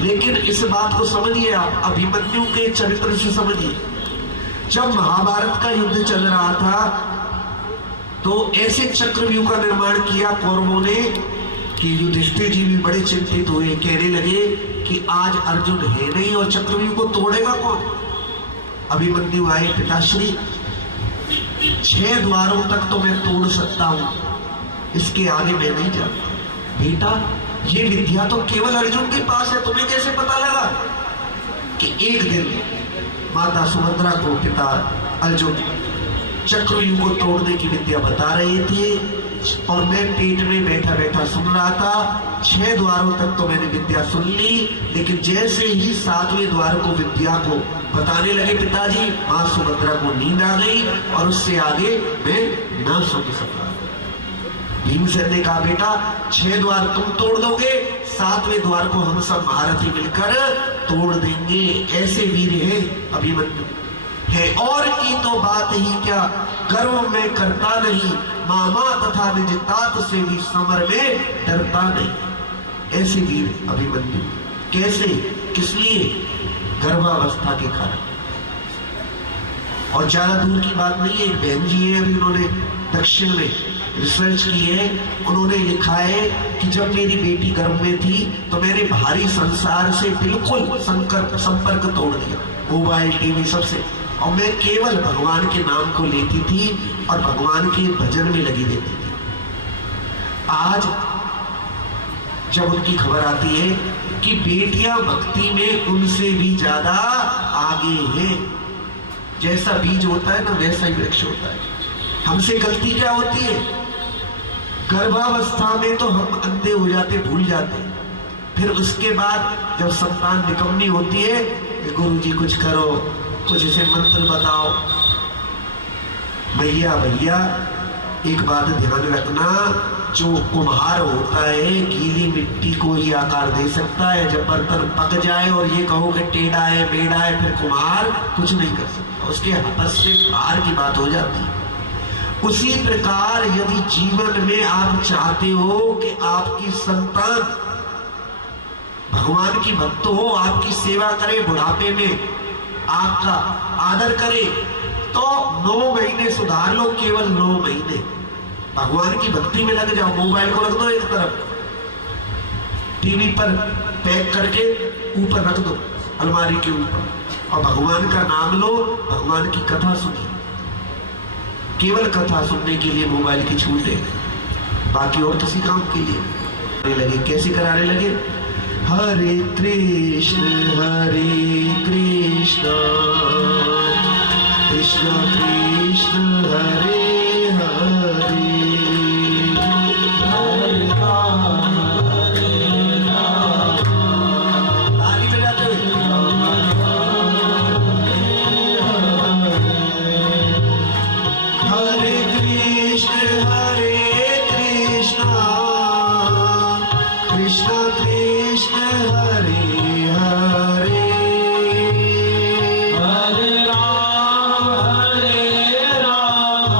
लेकिन इस बात को समझिए, आप अभिमन्यु के चरित्र से समझिए। जब महाभारत का युद्ध चल रहा था तो ऐसे चक्रव्यूह का निर्माण किया कौरवों ने कि युधिष्ठिर जी भी बड़े चिंतित हुए। कहने लगे कि आज अर्जुन है नहीं और चक्रव्यूह को तोड़ेगा कौन। अभिमन्यु आए, पिताश्री 6 द्वारों तक तो मैं तोड़ सकता हूं, इसके आगे मैं नहीं जाता। बेटा, ये विद्या तो केवल अर्जुन के पास है, तुम्हें कैसे पता लगा? कि एक दिन माता सुभद्रा को पिता अर्जुन चक्रव्यूह को तोड़ने की विद्या बता रहे थे और मैं पेट में बैठा बैठा सुन रहा था। 6 द्वारों तक तो मैंने विद्या सुन ली, लेकिन जैसे ही 7वें द्वार को विद्या को बताने लगे पिताजी, मां सुभद्रा को नींद आ गई और उससे आगे मैं ना सुन सका। भीमसेन ने कहा, बेटा 6 द्वार तुम तोड़ दोगे, 7वें द्वार को हम सब महारथी मिलकर तोड़ देंगे। ऐसे वीर है अभिमन्यु है। और की तो बात ही क्या, गर्व में करता नहीं, मामा तथा निज तात से भी समर में डरता नहीं। ऐसे वीर अभिमन्यु। कैसे, किस लिए? गर्भावस्था के कारण। और ज्यादा दूर की बात नहीं है, एक बहन जी है, अभी उन्होंने दक्षिण में रिसर्च की है। उन्होंने लिखा है कि जब मेरी बेटी गर्भ में थी तो मैंने भारी संसार से बिल्कुल संपर्क तोड़ दिया, मोबाइल टीवी सबसे, और मैं केवल भगवान के नाम को लेती थी और भगवान के भजन में लगी रहती थी। आज जब उनकी खबर आती है कि बेटियां भक्ति में उनसे भी ज्यादा आगे हैं, जैसा बीज होता है ना वैसा ही वृक्ष होता है। हमसे गलती क्या होती है, गर्भावस्था में तो हम अंधे हो जाते, भूल जाते, फिर उसके बाद जब संतान निकम्मी होती है, गुरु जी कुछ करो, कुछ इसे मंत्र बताओ। भैया भैया एक बात ध्यान रखना, जो कुम्हार होता है गीली मिट्टी को ही आकार दे सकता है। जब बर्तन पक जाए और ये कहो कि टेढ़ा है मेढ़ा है, फिर कुम्हार कुछ नहीं कर सकता, उसके हाथ से बाहर की बात हो जाती है। उसी प्रकार यदि जीवन में आप चाहते हो कि आपकी संतान भगवान की भक्त हो, आपकी सेवा करे, बुढ़ापे में आपका आदर करे, तो 9 महीने सुधार लो, केवल 9 महीने भगवान की भक्ति में लग जाओ। मोबाइल को रख दो एक तरफ, टीवी पर पैक करके ऊपर रख दो, अलमारी के ऊपर, और भगवान का नाम लो, भगवान की कथा सुनिए। केवल कथा सुनने के लिए मोबाइल की छूट है, बाकी और किसी काम के लिए लगे। कैसे कराने लगे? हरे कृष्ण कृष्ण कृष्ण हरे हरे, हरे राम हरे राम। ताली बजाते हुए हरे कृष्ण कृष्ण कृष्ण हरे हरे, हरे राम राम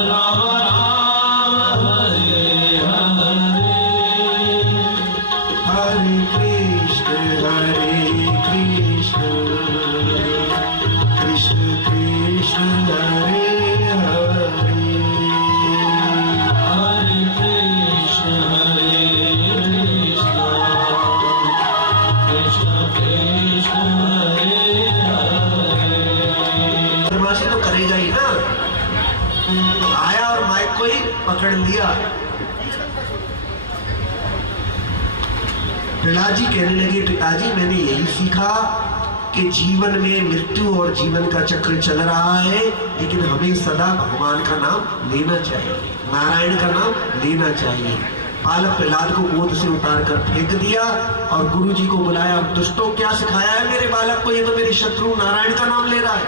राम हरे हरे, हरे कृष्ण कृष्ण कृष्ण हरे हरे, हरे कृष्ण कृष्ण कृष्ण हरे हरे। बदमाशी तो करेगा ही ना। आया और माइक को ही पकड़ लिया। प्रहलाद जी कहने लगे, पिताजी मैंने यही सीखा कि जीवन में मृत्यु और जीवन का चक्र चल रहा है, लेकिन हमें सदा भगवान का नाम लेना चाहिए, नारायण का नाम लेना चाहिए। बालक प्रहलाद को गोद से उतार कर फेंक दिया और गुरु जी को बुलाया। दुष्टों, क्या सिखाया है मेरे बालक को? ये तो मेरे शत्रु नारायण का नाम ले रहा है।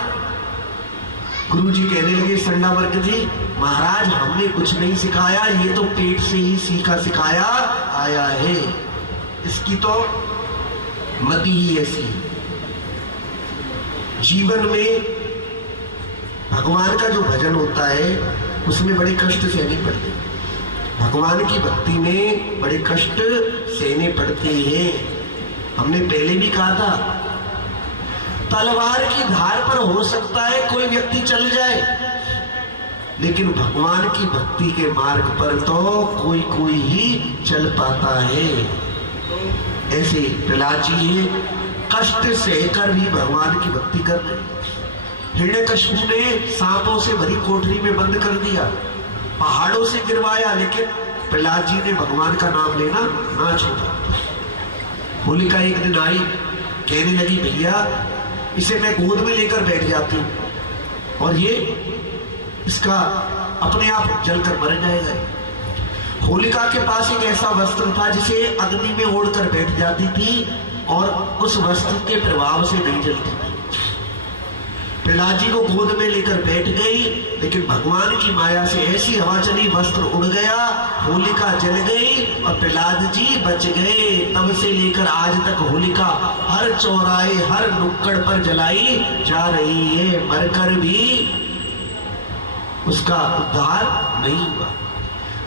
गुरु जी कहने लगे, संडावर्ग जी महाराज हमने कुछ नहीं सिखाया, ये तो पेट से ही सीखा सिखाया आया है, इसकी तो मति ही ऐसी है। जीवन में भगवान का जो भजन होता है उसमें बड़े कष्ट सहने पड़ते। भगवान की भक्ति में बड़े कष्ट सहने पड़ते हैं। हमने पहले भी कहा था, तलवार की धार पर हो सकता है कोई व्यक्ति चल जाए, लेकिन भगवान की भक्ति के मार्ग पर तो कोई कोई ही चल पाता है। ऐसे प्रहलाद जी कष्ट सहकर भी भगवान की भक्ति कर रहे। हिरण्यकशिपु ने सांपों से भरी कोठरी में बंद कर दिया, पहाड़ों से गिरवाया, लेकिन प्रहलाद जी ने भगवान का नाम लेना ना छोड़ा। होलिका एक दिन आई, कहने लगी भैया इसे मैं गोद में लेकर बैठ जाती हूं और ये इसका अपने आप जलकर मर जाएगा। होलिका के पास एक ऐसा वस्त्र था जिसे अग्नि में ओढ़कर बैठ जाती थी और उस वस्त्र के प्रभाव से नहीं जलती थी। प्रहलाद जी को गोद में लेकर बैठ गई, लेकिन भगवान की माया से ऐसी हवा चली, वस्त्र उड़ गया, होलिका जल गई और प्रहलाद जी बच गए। तब से लेकर आज तक होलिका हर चौराहे हर नुक्कड़ पर जलाई जा रही है, मरकर भी उसका उद्धार नहीं हुआ।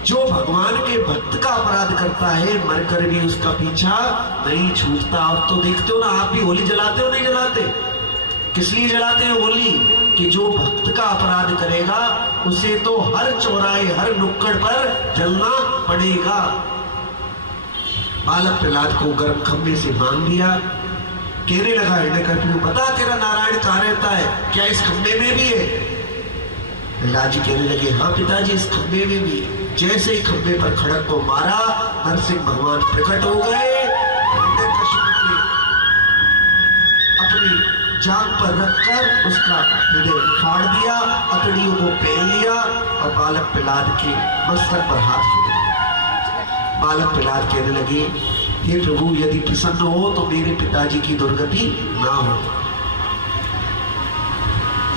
जो भगवान के भक्त का अपराध करता है मरकर भी उसका पीछा नहीं छूटता। आप तो देखते हो ना, आप भी होली जलाते हो नहीं जलाते? किस लिए जलाते हैं होली? कि जो भक्त का अपराध करेगा उसे तो हर चौराहे हर नुक्कड़ पर जलना पड़ेगा। बालक प्रहलाद को गर्म खंभे से बांध दिया, कहने लगा हिरण्यकशिपु बता तेरा नारायण कहाँ रहता है, क्या इस खंभे में भी है? प्रहलाद जी कहने लगे हाँ पिताजी इस खंभे में भी। जैसे ही खंभे पर खड़क को मारा, नरसिंह भगवान प्रकट हो गए। अपनी जांग पर रखकर उसका हृदय फाड़ दिया, अतड़ियों को पहन लिया और बालक प्रहलाद के मस्तक पर हाथ फेर। बालक प्रहलाद कहने लगे हे प्रभु यदि प्रसन्न हो तो मेरे पिताजी की दुर्गति ना हो।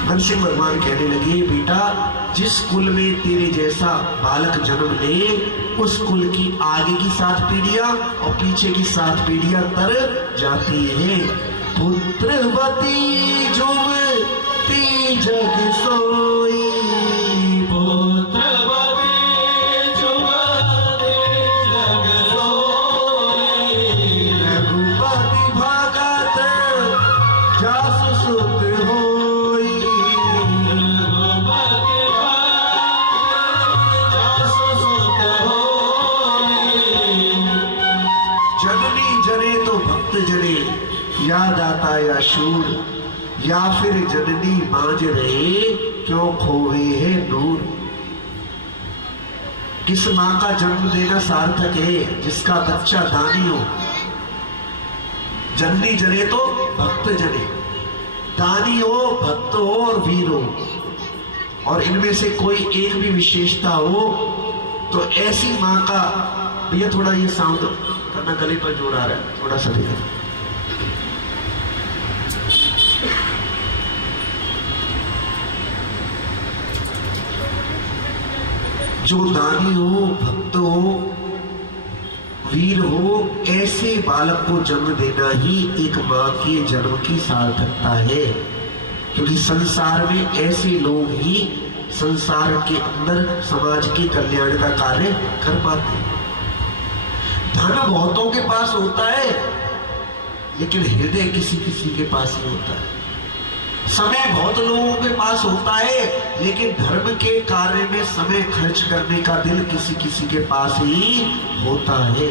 नरसिंह भगवान कहने लगे बेटा जिस कुल में तेरे जैसा बालक जन्म ले उस कुल की आगे की 7 पीढ़ियां और पीछे की 7 पीढ़ियां तर जाती है। पुत्रवती जुवती जग सोई, पुत्रवती जुवती जग सोई, रघुपति भगत जासु सुत होई, रघुपति भगत जासु सुत होई। जननी जने तो भक्त जने, या दाता या शूर, या फिर जननी बांझ रहे क्यों खोवे है नूर। किस मां का जन्म देना सार्थक है जिसका बच्चा दानी हो। जननी जने तो भक्त जने, दानी हो भक्त हो और वीर हो, और इनमें से कोई एक भी विशेषता हो तो ऐसी मां का। भैया थोड़ा ये साउंड करना, गले पर जोर आ रहा है, थोड़ा सा देखो। जो दानी हो भक्त हो वीर हो ऐसे बालक को जन्म देना ही एक मां के जन्म की सार्थकता है। क्योंकि संसार में ऐसे लोग ही संसार के अंदर समाज के कल्याण का कार्य कर पाते हैं। धन बहुतों के पास होता है लेकिन हृदय किसी किसी के पास ही होता है। समय बहुत लोगों के पास होता है लेकिन धर्म के कार्य में समय खर्च करने का दिल किसी किसी के पास ही होता है।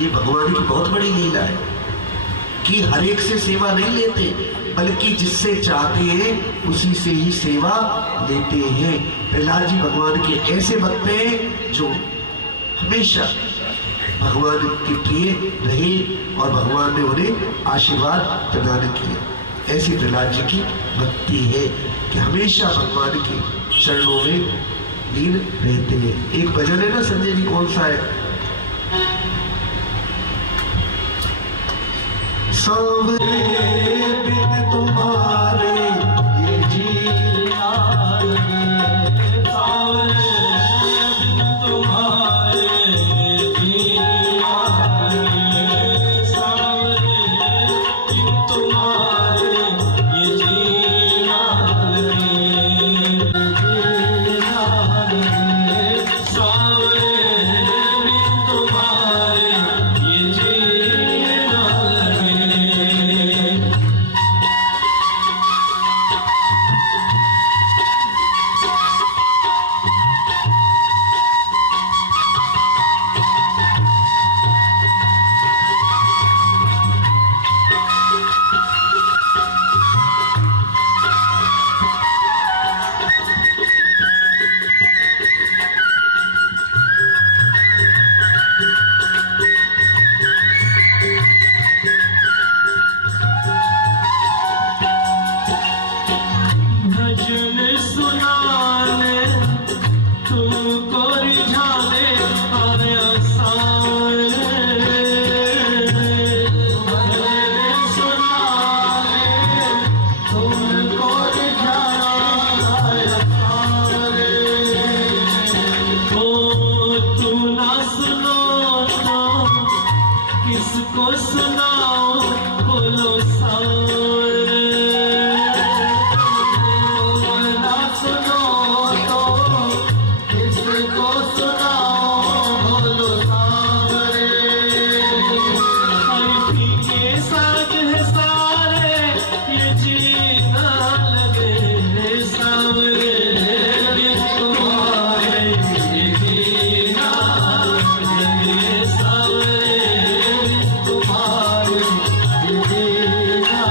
ये भगवान की बहुत बड़ी लीला है कि हर एक से सेवा नहीं लेते बल्कि जिससे चाहते हैं उसी से ही सेवा लेते हैं। प्रहलाद जी भगवान के ऐसे भक्त हैं जो हमेशा भगवान के प्रिय रहे और भगवान ने उन्हें आशीर्वाद प्रदान किया। ऐसी प्रहलाद जी की भक्ति है कि हमेशा भगवान के चरणों में लीन रहते हैं। एक भजन है ना संजय जी, कौन सा है? सांवरे बिन तुम्हारे ये जीना लगे, सांवरे बिन तुम्हारे ये जीना लगे, सांवरे बिन तुम्हारे ये जीना लगे, जीना लगे, सांवरे किसको सुनाओ बोलो सावरे, ना सुनो तो किसको सुनाओ बोलो सावरे। फीके साज है सारे ये जीना लगे सावरे, तुम्हारे ये जीना लगे सावरे, तुम्हारे ये जीना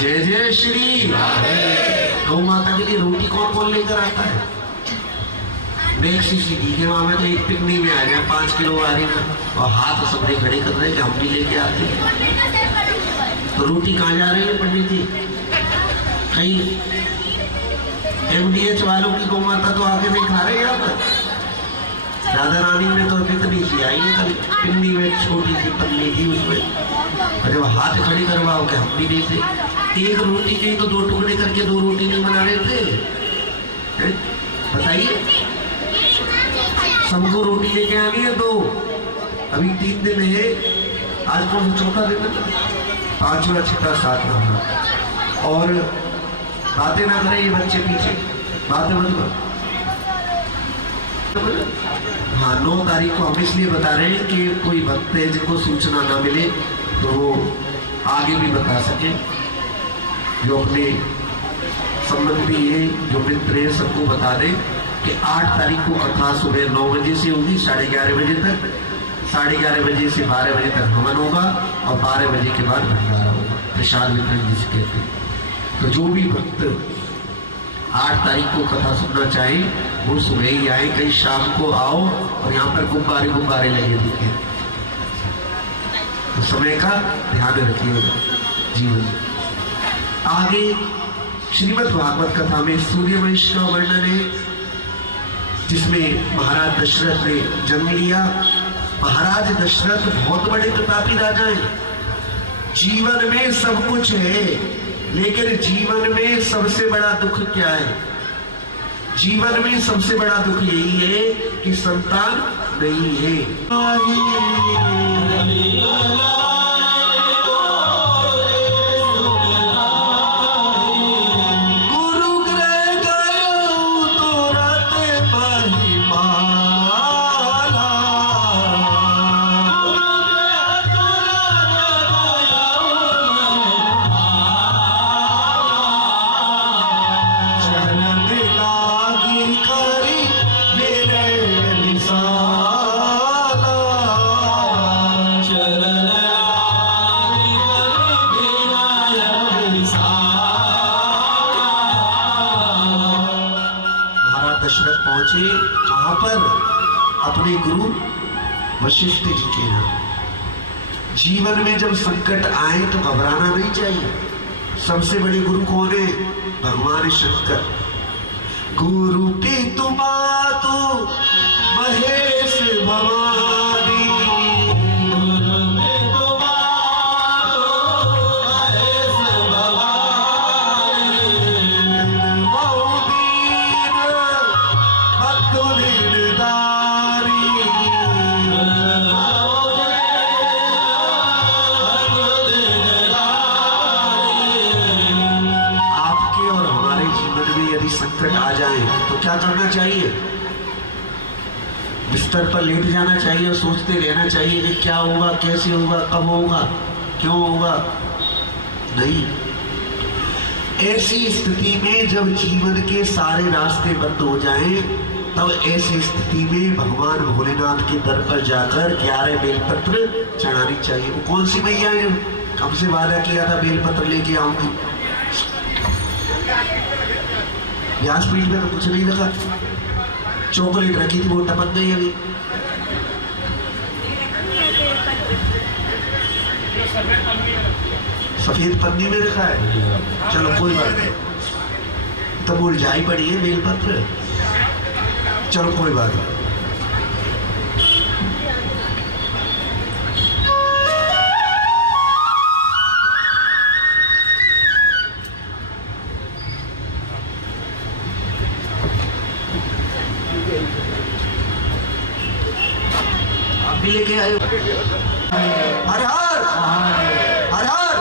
जय जय श्री। गौ माता के लिए रोटी कौन कौन लेकर आता है? नेक्स्ट सीधी के वहां में तो एक पिकनी में आ जाए 5 किलो आ रही और हाथ सबने खड़े कर रहे हैं कि हम भी लेके आते हैं। तो रोटी कहाँ जा रही है पंडित जी? कहीं MDH वालों की गौ माता तो आके नहीं खा रहे यहाँ पर। राधा रानी में तो इतनी सी आई है, कल पिंडी में छोटी सी पत्नी थी उसमें। अरे वो हाथ खड़ी करवाओ के हम भी देते। एक रोटी के तो 2 टुकड़े करके 2 रोटी नहीं बना रहे थे। बताइए, सबको रोटी लेके आनी है 2। अभी 3 दिन है, आज कौन सा चौथा दिन है? 5वां 6वां 7वां। और बातें ना करें ये बच्चे पीछे, बातें मत करो। हाँ, 9 तारीख को हम इसलिए बता रहे हैं कि कोई भक्त है जिनको सूचना ना मिले तो वो आगे भी बता सके। जो अपने संबंधी है, जो मित्र है, सबको बता दें कि 8 तारीख को कथा सुबह 9 बजे से होगी 11:30 बजे तक। 11:30 बजे से 12 बजे तक हवन होगा और 12 बजे के बाद भंडारा होगा, प्रसाद वितरण जिसे कहते हैं। तो जो भी भक्त 8 तारीख को कथा सुनना चाहे वो सुबह ही आए, कहीं शाम को आओ और यहाँ पर गुब्बारे लगे दिखे। तो समय का ध्यान रखिएगा जीवन में। आगे श्रीमद् भागवत कथा में सूर्यवंश का वर्णन है, जिसमें महाराज दशरथ ने जन्म लिया। महाराज दशरथ बहुत बड़े प्रतापी राजा हैं। जीवन में सब कुछ है, लेकिन जीवन में सबसे बड़ा दुख क्या है? जीवन में सबसे बड़ा दुख यही है कि संतान नहीं है। दशरथ पहुंचे कहां पर? अपने गुरु वशिष्ठ जी के यहाँ। जीवन में जब संकट आए तो घबराना नहीं चाहिए। सबसे बड़े गुरु कौन है? भगवान शंकर। गुरु पितु मातु महेश भवानी, संकट आ जाए तो क्या करना चाहिए? बिस्तर पर लेट जाना चाहिए और सोचते रहना चाहिए कि क्या होगा, कैसे होगा, कब होगा, क्यों होगा? नहीं। ऐसी स्थिति में जब जीवन के सारे रास्ते बंद हो जाएं, तब ऐसी स्थिति में भगवान भोलेनाथ के दर पर जाकर 11 बेलपत्र चढ़ानी चाहिए। वो कौन सी मैया है जो हमसे वादा किया था बेलपत्र लेके आऊंगी? व्यासपीठ में तो कुछ नहीं रखा, चॉकलेट रखी थी, वो टपक गई अभी। सफेद पन्नी में रखा है, चलो कोई बात नहीं। तो मुरझाई पड़ी है बेलपत्र, चलो कोई बात नहीं। लेके आयो। हर हर हर हर,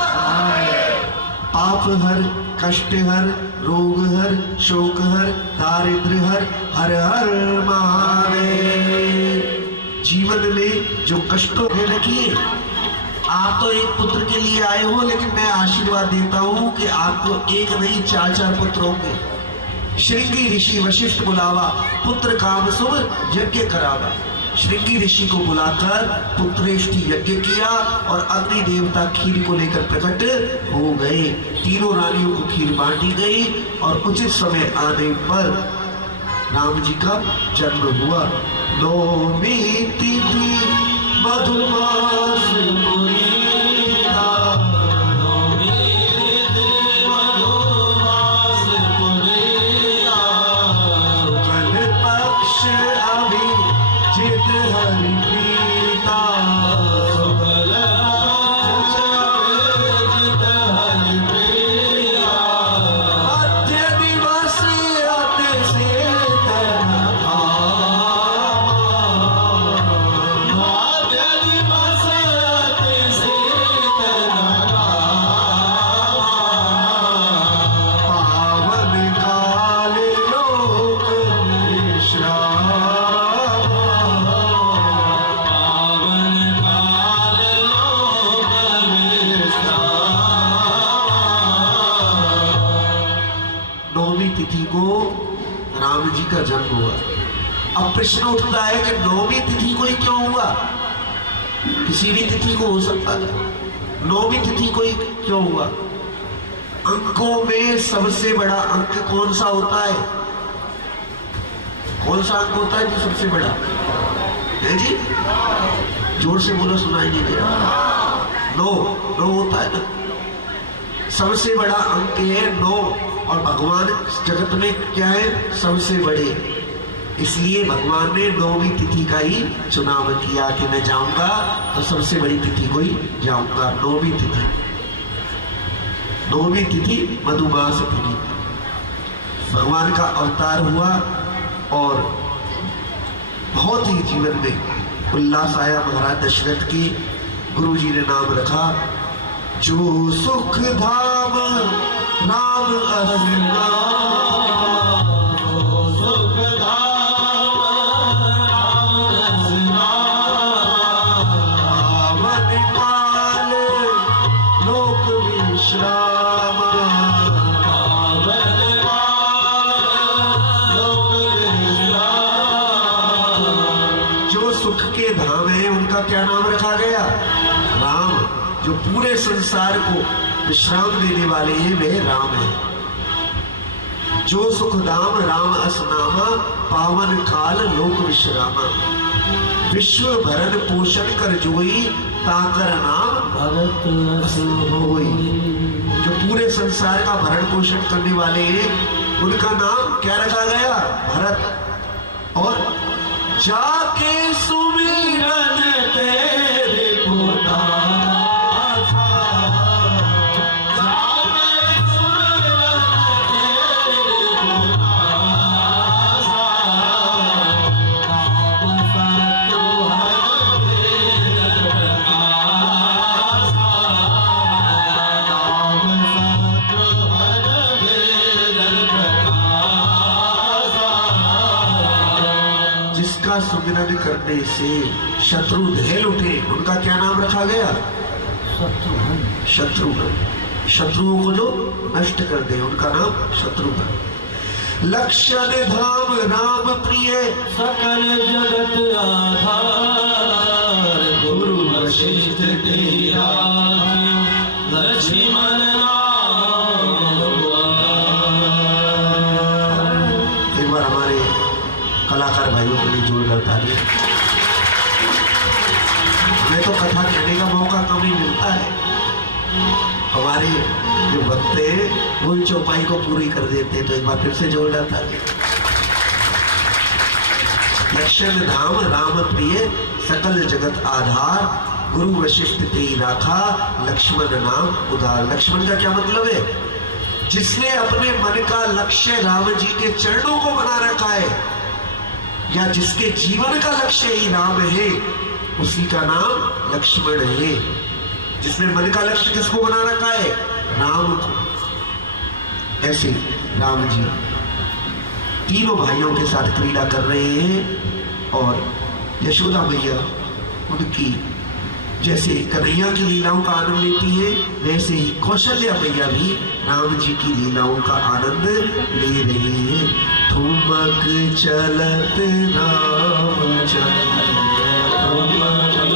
पाप हर, कष्ट हर, रोग हर, शोक हर, दारिद्र्य हर, हर हर महादेव। जीवन में जो कष्ट लगी, आप तो एक पुत्र के लिए आए हो, लेकिन मैं आशीर्वाद देता हूं कि आपको एक नहीं 4 पुत्र होंगे। श्रृंगी ऋषि वशिष्ठ बुलावा, पुत्र काम शुभ यज्ञ करावा। श्रृंगी ऋषि को बुलाकर पुत्रेष्टि यज्ञ किया और अग्नि देवता खीर को लेकर प्रकट हो गए। तीनों रानियों को खीर बांटी गई और उचित समय आने पर राम जी का जन्म हुआ। नौमी तिथि मधुमास पुनीता, नौमी तिथि मधुमास पुनीता, शुक्ल पक्ष अभिजित हरि प्रीता, शुक्ल पक्ष अभिजित हरि प्रीता, मध्य दिवस अति शीतल माध्य दिवस अति शीतल पावन काल लोक विश्राम, पावन काल लोक विश्राम। नौमी तिथि को राम जी का जन्म हुआ। अब प्रश्न उठता है कि नौमी तिथि को ही क्यों हुआ? किसी भी तिथि को हो सकता था, नौमी तिथि को ही क्यों हुआ? अंकों में सबसे बड़ा अंक कौन सा होता है? कौन सा अंक होता है जी सबसे बड़ा? है जी, जोर से बोलो, सुनाई नहीं दे रहा। नौ, नौ होता है ना, सबसे बड़ा अंक है 9। और भगवान जगत में क्या है? सबसे बड़े। इसलिए भगवान ने नौवीं तिथि का ही चुनाव किया कि मैं जाऊंगा तो सबसे बड़ी तिथि को ही जाऊंगा। नौवीं तिथि, नौवीं तिथि मधुमास पुनीता, भगवान का अवतार हुआ और बहुत ही जीवन में उल्लास आया। महाराज दशरथ की गुरु जी ने नाम रखा, जो सुख धाम राम असना, सुख धाम राम रसना, पावन काल लोक विश्राम, पावन काल लोक विश्राम। जो सुख के धाम है उनका क्या नाम रखा गया? राम। जो पूरे संसार को विश्राम देने वाले हैं वे राम है। जो सुखधाम राम असनामा, पावन काल लोक विश्रामा, विश्व भरण पोषण कर जोई, ताकर नाम भरत होई। जो पूरे संसार का भरण पोषण करने वाले हैं उनका नाम क्या रखा गया? भरत। और जाके सुमिरन तेरे पुता, जिसका सुमिरन करने से शत्रु ढेल उठे उनका क्या नाम रखा गया? शत्रुघ्न। शत्रुओं को जो नष्ट कर दे उनका नाम शत्रुघ्न। लक्षण धाम राम प्रिय, सकल जगत आधार, गुरु वशिष्ठ तेरा लक्ष्मण एक बार हमारे कलाकार भाइयों के लिए जोरदार ताली। हमें तो कथा कहने का मौका कम ही मिलता है, हमारे जो भक्त हैं वो चौपाई को पूरी कर देते हैं। तो एक बार फिर से जोरदार ताली। लक्षण धाम राम प्रिय, सकल जगत आधार, गुरु वशिष्ठ तेई राखा, लक्ष्मण नाम उदार। लक्ष्मण का क्या मतलब है? जिसने अपने मन का लक्ष्य राम जी के चरणों को बना रखा है, या जिसके जीवन का लक्ष्य ही राम है, उसी का नाम लक्ष्मण है। जिसने मन का लक्ष्य किसको बना रखा है? राम को। ऐसे राम जी तीनों भाइयों के साथ क्रीड़ा कर रहे हैं और यशोदा मैया उनकी जैसे कन्हैया की लीलाओं का आनंद लेती है, वैसे ही कौशल्या मैया भी राम जी की लीलाओं का आनंद ले रहे हैं। ठुमक चलत राम चल ताली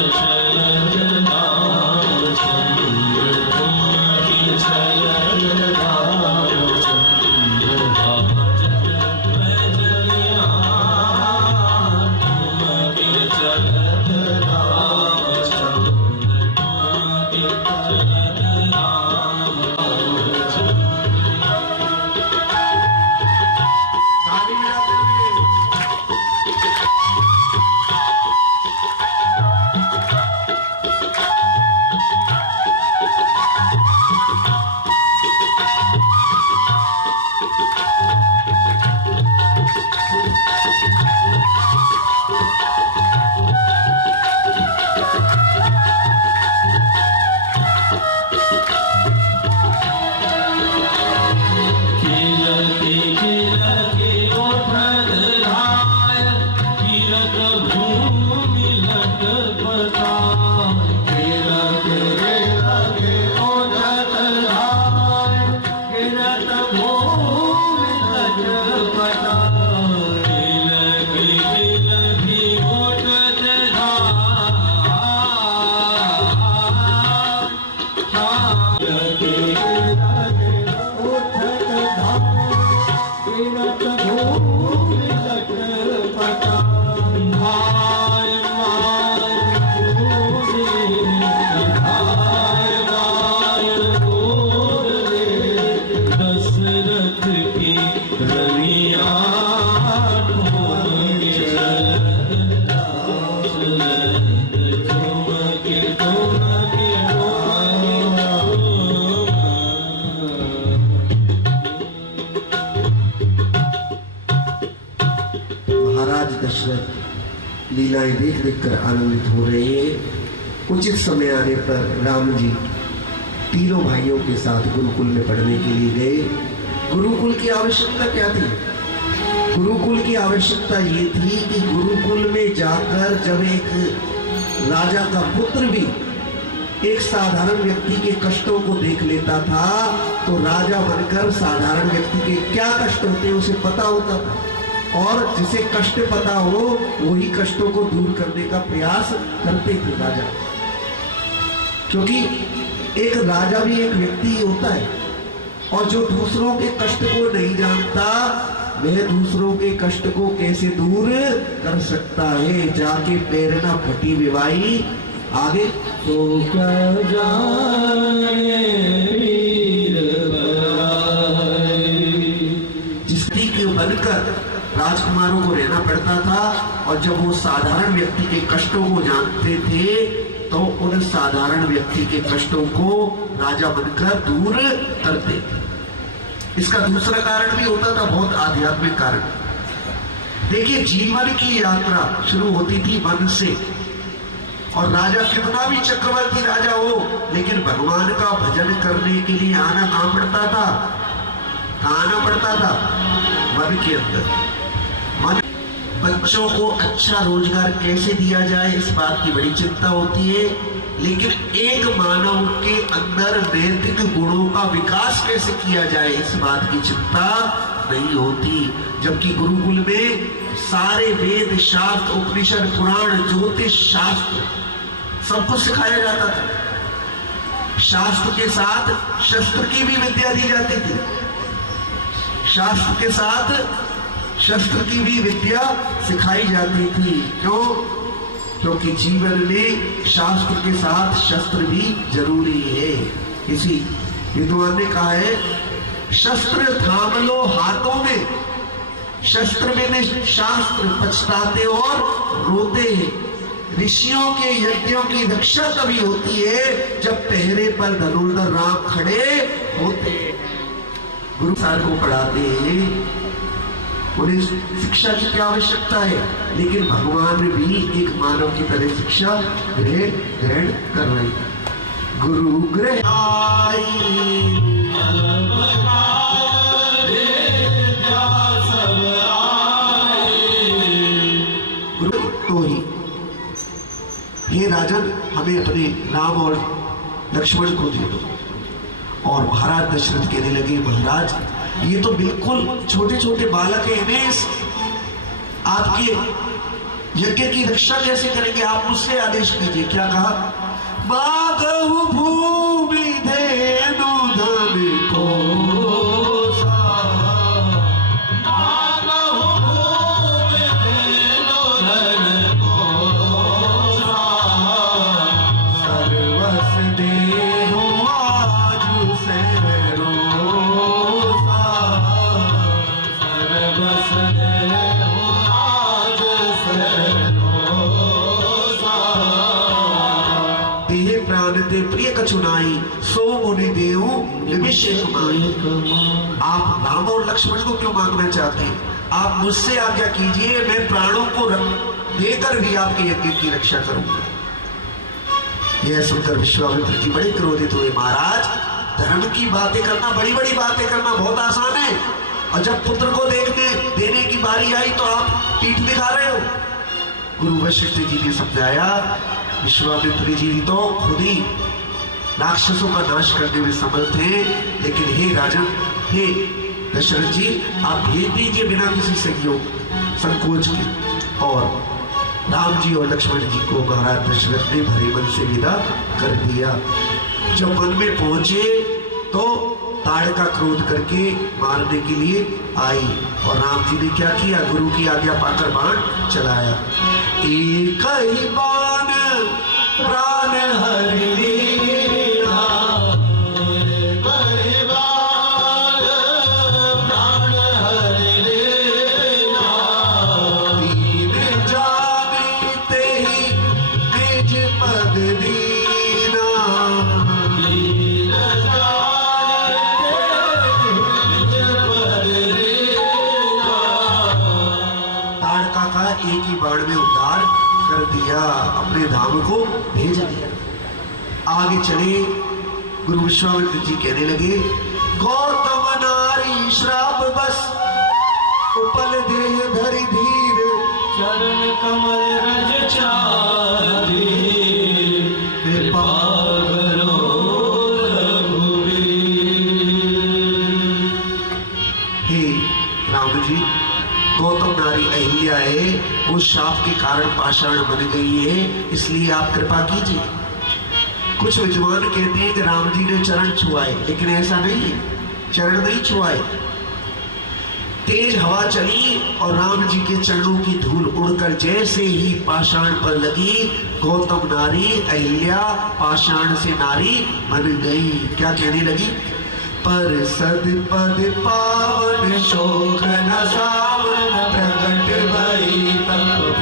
बजाते हुए महाराज दशरथ लीलाएं देख देख कर आनंदित हो रहे हैं। उचित समय आने पर राम जी तीनों भाइयों के साथ गुरुकुल में पढ़ने के लिए गए। गुरुकुल की आवश्यकता क्या थी? गुरुकुल की आवश्यकता ये थी कि गुरुकुल में जाकर जब एक राजा का पुत्र भी एक साधारण व्यक्ति के कष्टों को देख लेता था तो राजा बनकर साधारण व्यक्ति के क्या कष्ट होते हैं उसे पता होता था, और जिसे कष्ट पता हो वही कष्टों को दूर करने का प्रयास करते थे राजा। क्योंकि एक राजा भी एक व्यक्ति होता है, और जो दूसरों के कष्ट को नहीं जानता वह दूसरों के कष्ट को कैसे दूर कर सकता है। जाके पैर ना फटी विवाही आगे तो कर जाने वीर बराई। जिसकी के बनकर राजकुमारों को रहना पड़ता था, और जब वो साधारण व्यक्ति के कष्टों को जानते थे तो उन साधारण व्यक्ति के कष्टों को राजा बनकर दूर करते थे। इसका दूसरा कारण भी होता था, बहुत आध्यात्मिक कारण। देखिए, जीवन की यात्रा शुरू होती थी मन से, और राजा कितना भी चक्रवर्ती राजा हो लेकिन भगवान का भजन करने के लिए आना कहां पड़ता था? आना पड़ता था मन के अंदर। मन बच्चों को अच्छा रोजगार कैसे दिया जाए इस बात की बड़ी चिंता होती है, लेकिन एक मानव के अंदर नैतिक गुणों का विकास कैसे किया जाए इस बात की चिंता नहीं होती। जबकि गुरुकुल में सारे वेद शास्त्र, उपनिषद, पुराण, ज्योतिष शास्त्र सब कुछ सिखाया जाता था। शास्त्र के साथ शस्त्र की भी विद्या दी जाती थी। शास्त्र के साथ शस्त्र की भी विद्या सिखाई जाती थी। क्यों? क्योंकि जीवन में शास्त्र के साथ शस्त्र भी जरूरी है। किसी विद्वान ने कहा है, शस्त्र थाम लो हाथों में, शस्त्र में शास्त्र पछताते और रोते हैं। ऋषियों के यज्ञों की रक्षा तभी होती है जब पहरे पर धनुर्धर राम खड़े होते हैं। गुरु साहब को पढ़ाते हैं, उन्हें शिक्षा की क्या आवश्यकता है, लेकिन भगवान भी एक मानव की तरह शिक्षा ग्रहण कर रहे हैं। गुरु ग्रह गुरु तो ही। हे राजन, हमें अपने राम और लक्ष्मण को दे दो। और महाराज दशरथ कहने लगे, महाराज ये तो बिल्कुल छोटे छोटे बालक हैं, इन्हें आपके यज्ञ की रक्षा कैसे करेंगे, आप मुझसे आदेश कीजिए। क्या कहा? मागहु भूमि धेनु धन को प्रिय कछुनाई सो मुनि देव निमिषेक माई। आप राम और लक्ष्मण को क्यों मांगना चाहते हैं? आप मुझसे आज्ञा कीजिए, मैं प्राणों को देकर भी आपके यज्ञ की रक्षा करूंगा। यह सुनकर विश्वामित्र जी बड़े क्रोधित हुए। महाराज, धर्म की बातें करना, बड़ी बड़ी बातें करना बहुत आसान है, और जब पुत्र को देने की बारी आई तो आप पीठ दिखा रहे हो। गुरु वशिष्ठ जी ने समझाया, विश्वामित्र जी तो खुद ही राक्षसों का नाश करने में समर्थ हैं, लेकिन हे राजन, हे दशरथ जी, आप भेज दीजिए बिना किसी सहयोग संकोच के। और राम जी और लक्ष्मण जी को महाराज दशरथ ने भरे मन से विदा कर दिया। जब वन में पहुंचे तो ताड़का क्रोध करके मारने के लिए आई, और राम जी ने क्या किया? गुरु की आज्ञा पाकर बाण चलाया। एक ही बाण प्राण हरि लीला, प्राण हरि लीला, दीन जानते ही निज पद दीना, दीन जानते निज पद दीना। ताड़का का एक ही बाण में उद्धार कर दिया, अपने धाम को भेज दिया। आगे चले, गुरु विश्वामित्र जी कहने लगे, गौतम नारी श्राप बस उपल देह धरि धीर, चरण कमल रज चारि, कृपा करो रघुवीर। हे राम जी, गौतम नारी अहिल्या है, वो शाप के कारण पाषाण बन गई है, इसलिए आप कृपा कीजिए। कुछ विद्वान कहते हैं कि राम जी ने चरण छुआए, लेकिन ऐसा नहीं है, चरण नहीं छुआए। तेज हवा चली और राम जी के चरणों की धूल उड़कर जैसे ही पाषाण पर लगी, गौतम नारी अहिल्या पाषाण से नारी बन गई। क्या कहने लगी? पर सद पद पावन शोक न सावन, प्रगट भई तप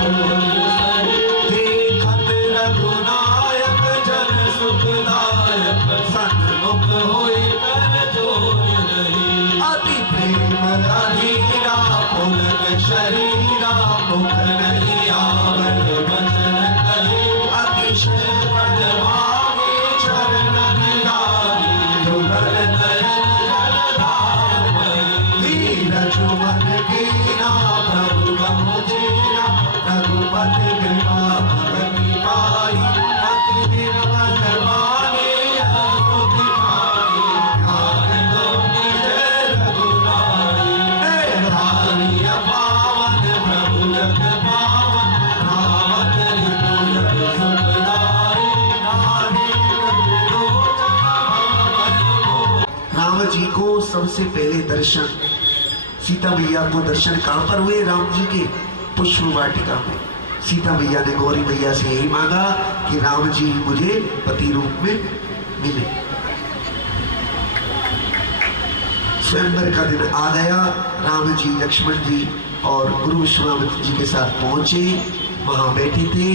देखत रघुनायक जन सुखदायक, सन्मुख होई कर जोर नहीं, अति प्रेम अधीरा पुलक शरीरा, मुख नहीं आवल बचन कहे, अतिशय बड़ भागे चरण निरारी, जुगल रघुवन कीना प्रभु गमुचीना, रघुपति कृपा भगति पाई, अति निर्मल वाणी अस्तुति पाई, ज्ञान गुणी जय रघुराई। धारी पावन प्रभु जग पावन, रावण रिपुर सुखदाई, नारी लोचन। राम जी को सबसे पहले दर्शन सीता मैया को दर्शन कहां पर हुए? राम जी के पुष्प वाटिका में। सीता मैया ने गौरी मैया से यही मांगा कि राम जी मुझे पति रूप में मिले। स्वयंवर का दिन आ गया। राम जी, लक्ष्मण जी और गुरु विश्वामित्र जी के साथ पहुंचे, वहां बैठे थे।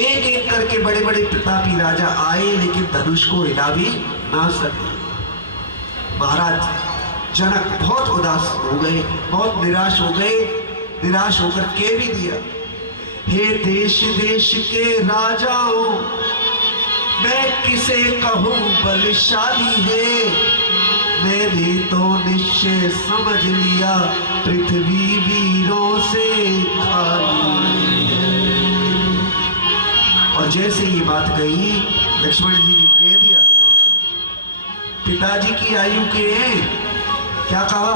एक एक करके बड़े बड़े प्रतापी राजा आए, लेकिन धनुष को हिला भी ना सके। महाराज जनक बहुत उदास हो गए, बहुत निराश हो गए। निराश होकर कह भी दिया, हे देश देश के राजाओं, मैं किसे कहूं बलशाली है, मैंने तो निश्चय समझ लिया, पृथ्वी वीरों से खाली है। और जैसे ये बात कही, लक्ष्मण जी ने कह दिया, पिताजी की आयु के हैं। क्या कहा?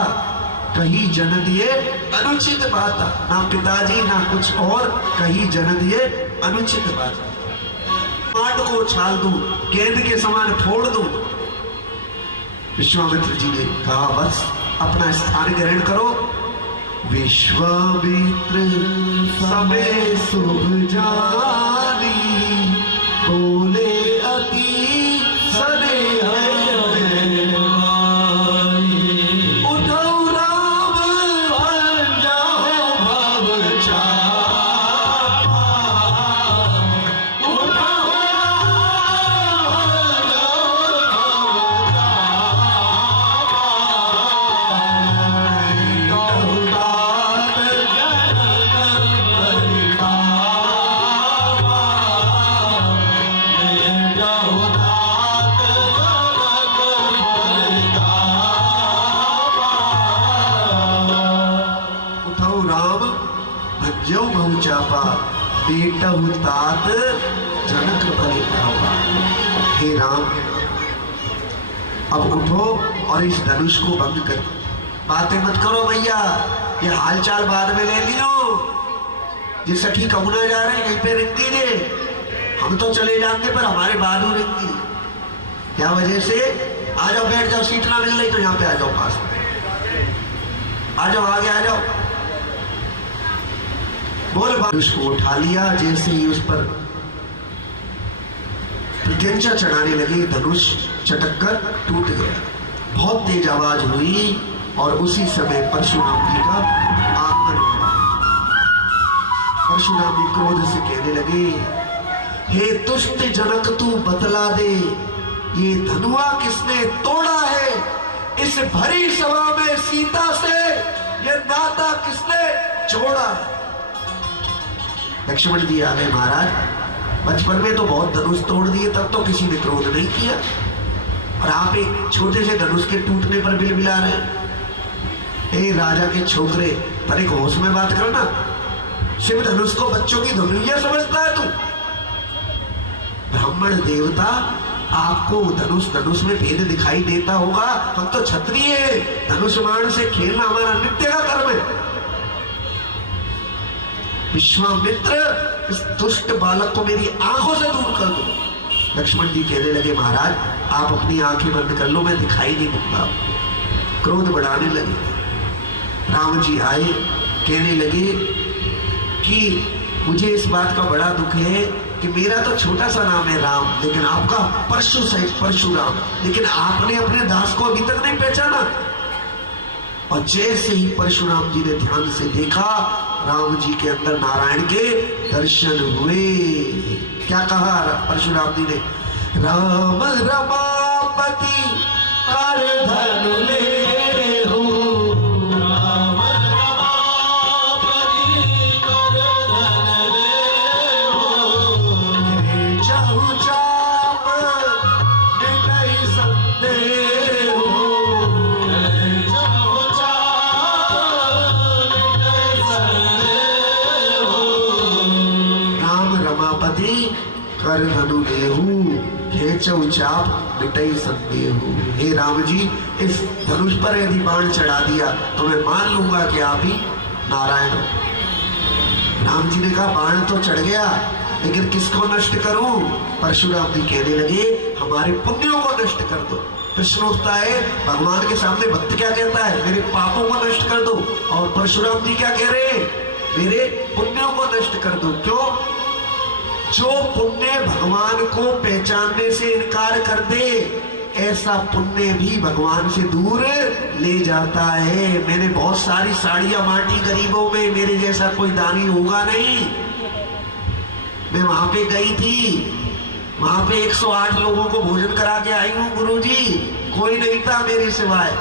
कहीं जन दिए अनुचित बात, ना पिताजी ना कुछ और, कहीं जन दिए अनुचित बात। पाट को उछाल दूं, गेंद के समान फोड़ दूं। विश्वामित्र जी ने कहा बस अपना स्थान ग्रहण करो। विश्वामित्र समय शुभ जानी, बोले अति स्नेह बेटहु तात जनक परितावा। हे राम, अब उठो और इस धनुष को बंद करो। बातें मत करो भैया, ये हालचाल बाद में ले लियो। जिस सखी कमुना जा रहे हैं यहीं पे रिंग दीजिए, हम तो चले जाएंगे पर हमारे बालू रिंग दी। क्या वजह से? आ जाओ, बैठ जाओ, सीट ना मिल रही तो यहाँ पे आ जाओ, पास आ जाओ, आगे आ जाओ। बोल धनुष को उठा लिया। जैसे ही उस पर प्रत्यंचा चढ़ाने लगे, धनुष चटक कर टूट गया। बहुत तेज आवाज हुई और उसी समय परशुराम जी का आगमन हुआ। परशुराम जी क्रोध से कहने लगे, हे दुष्ट जनक, तू बतला दे, ये धनुआ किसने तोड़ा है? इस भरी सभा में सीता से ये नाता किसने जोड़ा है? लक्ष्मण जी आ गए, महाराज बचपन में तो बहुत धनुष तोड़ दिए, तब तो किसी ने क्रोध नहीं किया, और आप एक छोटे से धनुष के टूटने पर बिलबिला रहे हैं। ए राजा के छोकरे, पर एक होश में बात करना। शिव धनुष को बच्चों की धनुइया समझता है तू? ब्राह्मण देवता, आपको धनुष में भेद दिखाई देता होगा। हम तो क्षत्रिय हैं, धनुष बाण से खेलना हमारा नित्य का कर्म है। विश्वामित्र, इस दुष्ट बालक को मेरी आंखों से दूर कर दो। लक्ष्मण जी कहने लगे, महाराज आप अपनी आंखें बंद कर लो, मैं दिखाई नहीं दूंगा। क्रोध बढ़ाने लगे। राम जी आए, कहने लगे कि मुझे इस बात का बड़ा दुख है कि मेरा तो छोटा सा नाम है राम, लेकिन आपका परशु सहित परशुराम, लेकिन आपने अपने दास को अभी तक नहीं पहचाना। और जैसे ही परशुराम जी ने ध्यान से देखा, राम जी के अंदर नारायण के दर्शन हुए। क्या कहा परशुराम जी ने? राम रमापति कर धनु ले हो, राम रमापति कर धनु ले हो, जहु चाप मिटै संदेह हो, जहु चाप मिटै संदेह हो। राम रमापति कर धनु लेहू, खेचौ चाप मिटई संदेहु। हे राम जी, इस धनुष पर यदि बाण चढ़ा दिया तो मैं मान लूंगा कि आप ही नारायण हो। राम जी ने कहा, बाण तो चढ़ गया, लेकिन किसको नष्ट करूं? परशुराम जी कहने लगे, हमारे पुण्यों को नष्ट कर दो। प्रश्न उठता है, भगवान के सामने भक्त क्या कहता है? मेरे पापों को नष्ट कर दो। और परशुराम जी क्या कह रहे हैं? मेरे पुण्यों को नष्ट कर दो। क्यों? जो पुण्य भगवान को पहचानने से इनकार कर दे, ऐसा पुण्य भी भगवान से दूर ले जाता है। मैंने बहुत सारी साड़ियां बांटी गरीबों में, मेरे जैसा कोई दानी होगा नहीं। मैं वहां पे गई थी, वहां पे 108 लोगों को भोजन करा के आई हूं गुरुजी, कोई नहीं था मेरे सिवाय।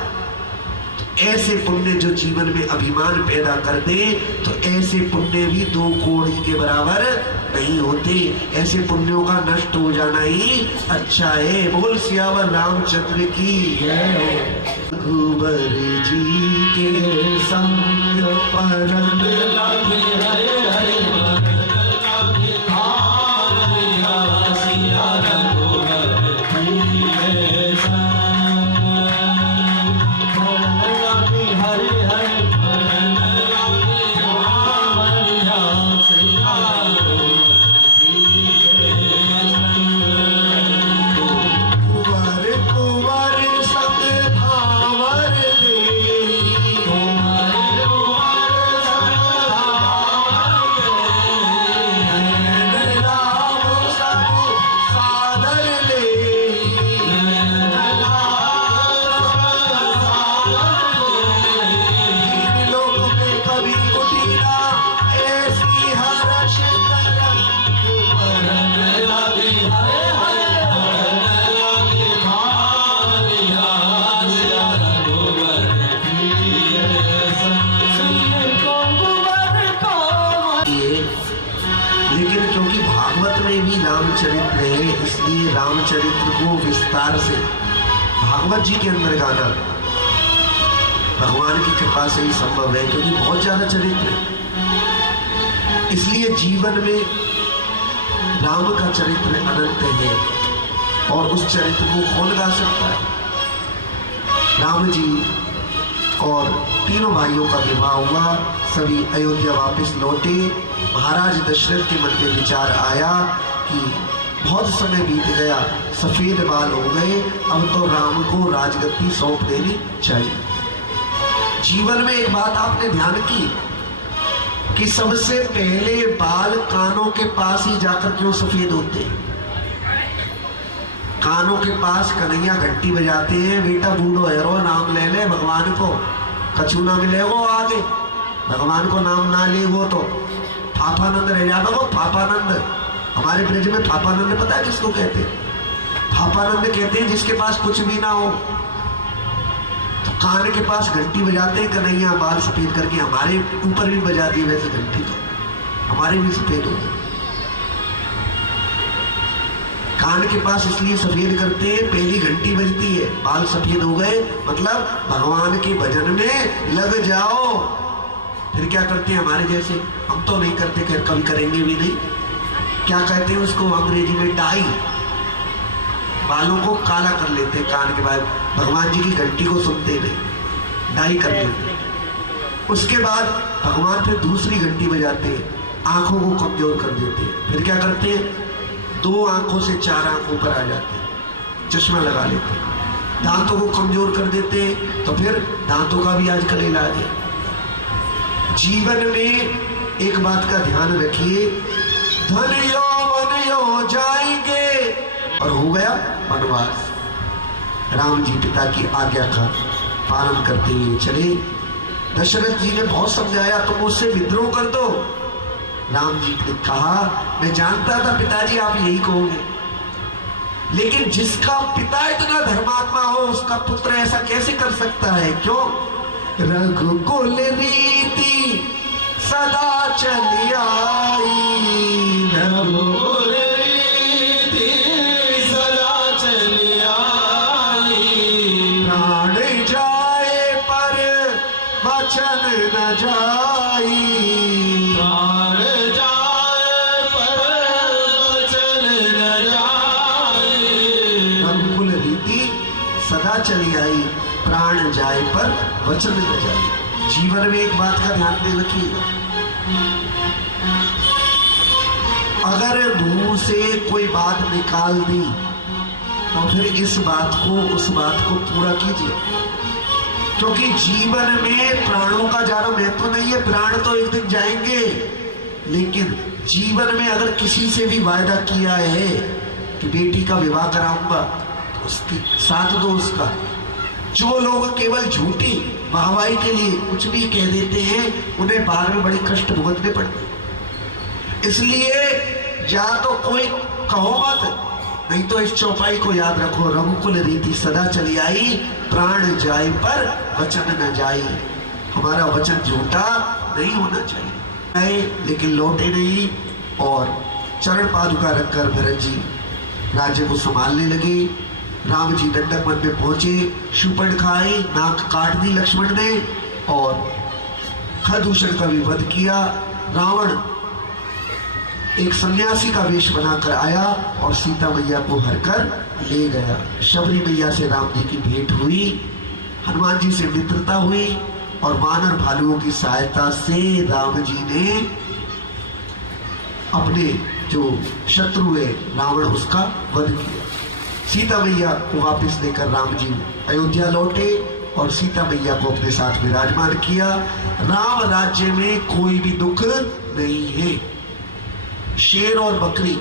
ऐसे पुण्य जो जीवन में अभिमान पैदा कर दे, तो ऐसे पुण्य भी 2 कोड़ी के बराबर नहीं होते। ऐसे पुण्यों का नष्ट हो जाना ही अच्छा है। बोल सियावर रामचंद्र की जय। रघुबर जी के संग परन लगे, हरे हरे सिया रघुबर जी के संग हरे हरे चरित्र है, इसलिए रामचरित्र को विस्तार से भागवत जी के अंदर गाना भगवान की कृपा से ही संभव है, क्योंकि बहुत ज्यादा चरित्र है। इसलिए जीवन में राम का चरित्र अनंत है और उस चरित्र को कौन गा सकता है। राम जी और तीनों भाइयों का विवाह हुआ, सभी अयोध्या वापस लौटे। महाराज दशरथ के मन में विचार आया कि बहुत समय बीत गया, सफेद बाल हो गए, अब तो राम को राजगद्दी सौंप देनी चाहिए। जीवन में एक बात आपने ध्यान की कि सबसे पहले बाल कानों के पास ही जाकर क्यों सफेद होते हैं। कानों के पास कन्हैया घंटी बजाते हैं, बेटा बूढ़ो हैरो नाम ले ले भगवान को, कछु ना मिलेगो आगे, भगवान को नाम ना लेगो तो फाफानंद रह जाता हो। फाफानंद हमारे ब्रज में फाफानंद पता है किसको कहते हैं? फाफानंद कहते हैं जिसके पास कुछ भी ना हो, तो कान के पास घंटी बजाते हैं कन्हैया बाल सफेद करके। हमारे ऊपर भी बजा दी वैसे घंटी, तो हमारे भी सफेद हो गए। कान के पास इसलिए सफेद करते हैं, पहली घंटी बजती है बाल सफेद हो गए, मतलब भगवान के भजन में लग जाओ। फिर क्या करते हैं हमारे जैसे, हम तो नहीं करते, खैर कभी करेंगे भी नहीं। क्या कहते हैं उसको अंग्रेजी में? डाई। बालों को काला कर लेते हैं कान के बाद, भगवान जी की घंटी को सुनते नहीं, डाई कर लेते हैं। उसके बाद भगवान फिर दूसरी घंटी बजाते हैं, आंखों को कमजोर कर देते हैं। फिर क्या करते हैं, 2 आंखों से 4 आंखों पर आ जाते हैं, चश्मा लगा लेते हैं। दांतों को कमजोर कर देते हैं, तो फिर दांतों का भी आजकल इलाज है। जीवन में एक बात का ध्यान रखिए, धन यौवन जाएंगे और हो गया वनवास। राम जी पिता की आज्ञा का पालन करते हुए चले। दशरथ जी ने बहुत समझाया, तुम मुझसे विद्रोह कर दो। राम जी ने कहा, मैं जानता था पिताजी आप यही कहोगे, लेकिन जिसका पिता इतना धर्मात्मा हो उसका पुत्र ऐसा कैसे कर सकता है? क्यों? रघुकुल रीति सदा चली आई, रघुकुल रीति सदा चली आई, प्राण जाए पर वचन न जाई, प्राण जाए पर वचन न जाए। रघुकुल रीति सदा चली आई, प्राण जाए पर वचन न जाए। जीवन में एक बात का ध्यान दे रखिएगा, अगर मुंह से कोई बात निकाल दी तो फिर इस बात को उस बात को पूरा कीजिए, क्योंकि जीवन में प्राणों का ज्यादा महत्व नहीं है। प्राण तो एक दिन जाएंगे, लेकिन जीवन में अगर किसी से भी वायदा किया है कि बेटी का विवाह कराऊंगा, तो उसके साथ दो उसका। जो लोग केवल झूठी वाहवाही के लिए कुछ भी कह देते हैं, उन्हें बाद में बड़ी कष्ट भुगतने पड़ते हैं। इसलिए या तो कोई कहो मत, नहीं तो इस चौपाई को याद रखो, रघुकुल रीति सदा चली आई, प्राण जाए पर वचन न जाई। हमारा वचन झूठा नहीं होना चाहिए। लेकिन लौटे नहीं और चरण पादुका रखकर भरत जी राज्य को संभालने लगे। राम जी दंडक वन में पहुंचे, शूर्पणखा आई, नाक काट दी लक्ष्मण ने और खरदूषण का भी वध किया। रावण एक सन्यासी का वेश बनाकर आया और सीता मैया को हरकर ले गया। शबरी मैया से राम जी की भेंट हुई, हनुमान जी से मित्रता हुई और वानर भालुओं की सहायता से राम जी ने अपने जो शत्रु है रावण उसका वध किया। सीता मैया को वापस लेकर राम जी अयोध्या लौटे और सीता मैया को अपने साथ विराजमान किया। राम राज्य में कोई भी दुख नहीं है। शेर और बकरी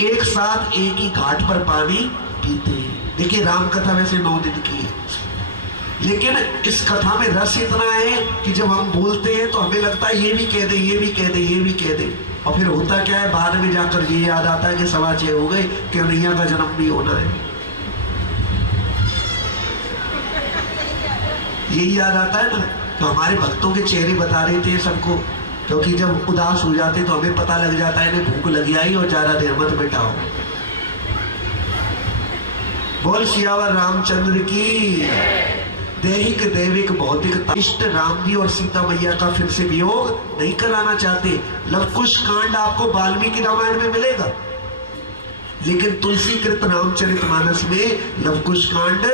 एक साथ एक ही घाट पर पानी पीते हैं। देखिए राम कथा वैसे 9 दिन की है, लेकिन इस कथा में रस इतना है कि जब हम बोलते हैं तो हमें लगता है ये भी कह दे, ये भी कह दे, ये भी कह दे, और फिर होता क्या है, बाद में जाकर ये याद आता है कि 6:15 हो गए, कन्हैया का जन्म भी होना है। यही याद आता है ना। तो हमारे भक्तों के चेहरे बता रहे थे सबको क्योंकि जब उदास हो जाते तो हमें पता लग जाता है इन्हें भूख लगी आई और ज्यादा देर मत बैठाओ। बोल सियावर रामचंद्र की। दैहिक दैविक भौतिक इष्ट राम जी और सीता मैया का फिर से वियोग नहीं कराना चाहते। लवकुश कांड आपको वाल्मीकि रामायण में मिलेगा, लेकिन तुलसीकृत रामचरितमानस में लवकुश कांड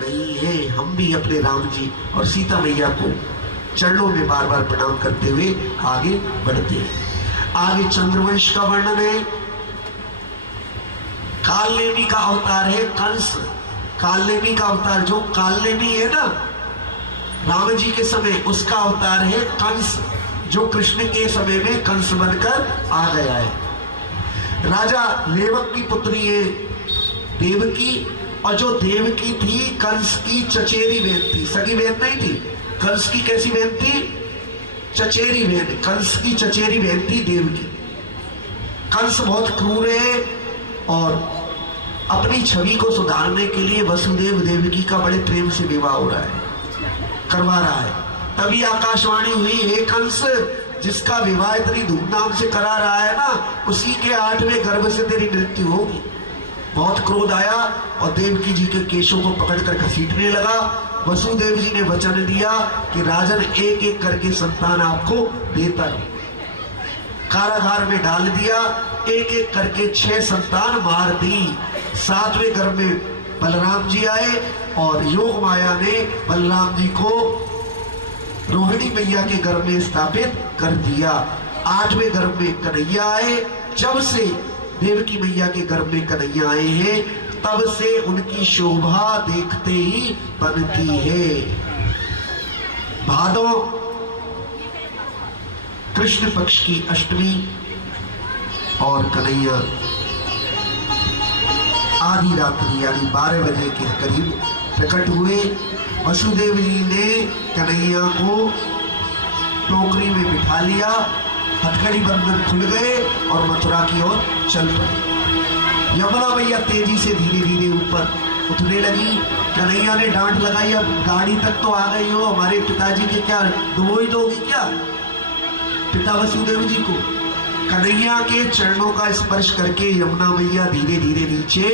नहीं है। हम भी अपने राम जी और सीता मैया को चरणों में बार बार प्रणाम करते हुए आगे बढ़ते हैं। आगे चंद्रवंश का वर्णन है। कालनेमी का अवतार है कंस। कालनेमी का अवतार, जो कालनेमी है ना राम जी के समय, उसका अवतार है कंस, जो कृष्ण के समय में कंस बनकर आ गया है। राजा लेवक की पुत्री है देवकी, और जो देवकी थी कंस की चचेरी बहन थी, सगी बहन नहीं थी। कंस की कैसी बहन थी? चचेरी बहन। कंस की चचेरी बहन थी देवकी। कंस बहुत क्रूर है और अपनी छवि को सुधारने के लिए वसुदेव देवकी का बड़े प्रेम से विवाह हो रहा है, करवा रहा है। तभी आकाशवाणी हुई, हे कंस, जिसका विवाह इतनी धूमधाम से करा रहा है ना, उसी के 8वें गर्भ से तेरी मृत्यु होगी। बहुत क्रोध आया और देवकी जी के केशों को पकड़कर घसीटने लगा। वसुदेव जी ने वचन दिया कि राजन एक एक करके संतान आपको देता है। कारागार में डाल दिया, एक एक करके 6 संतान मार दी। 7वें गर्भ में बलराम जी आए और योग माया ने बलराम जी को रोहिणी मैया के गर्भ में स्थापित कर दिया। 8वें गर्भ में कन्हैया आए। जब से देवकी मैया के गर्भ में कन्हैया आए हैं, तब से उनकी शोभा देखते ही बनती है। भादो कृष्ण पक्ष की अष्टमी और कन्हैया आधी रात्रि यानी 12 बजे के करीब प्रकट हुए। वसुदेव जी ने कन्हैया को टोकरी में बिठा लिया, हथकड़ी बंधन खुल गए और मथुरा की ओर चल पड़े। यमुना मैया तेजी से धीरे धीरे ऊपर उठने लगी। कन्हैया ने डांट लगाई, अब गाड़ी तक तो आ गई हो, हमारे पिताजी के क्या डुबो ही दोगी क्या? पिता वसुदेव जी को। कन्हैया के चरणों का स्पर्श करके यमुना मैया धीरे धीरे नीचे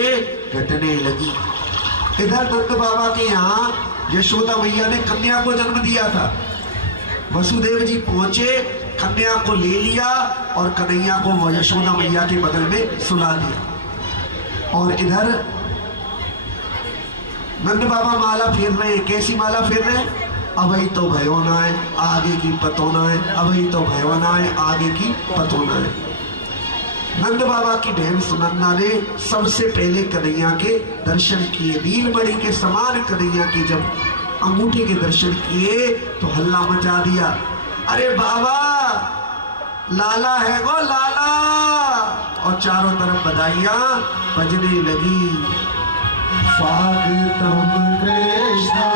घटने लगी। इधर नंद बाबा के यहाँ यशोदा मैया ने कन्या को जन्म दिया था। वसुदेव जी पहुंचे, कन्या को ले लिया और कन्हैया को यशोदा मैया के बगल में सुला दिया। और इधर नंद बाबा माला फेर रहे हैं। कैसी माला फेर रहे हैं? अभी तो भयो ना है, आगे की पतो ना है, अभी तो भयो ना है, आगे की पतो ना है। नंद बाबा की बहन सुनंदा ने सबसे पहले कन्हैया के दर्शन किए। नीलमणि के समान कन्हैया के जब अंगूठे के दर्शन किए तो हल्ला मचा दिया, अरे बाबा लाला है गो लाला, और चारों तरफ बधाइयां बजने लगी। स्वागतम कृष्ण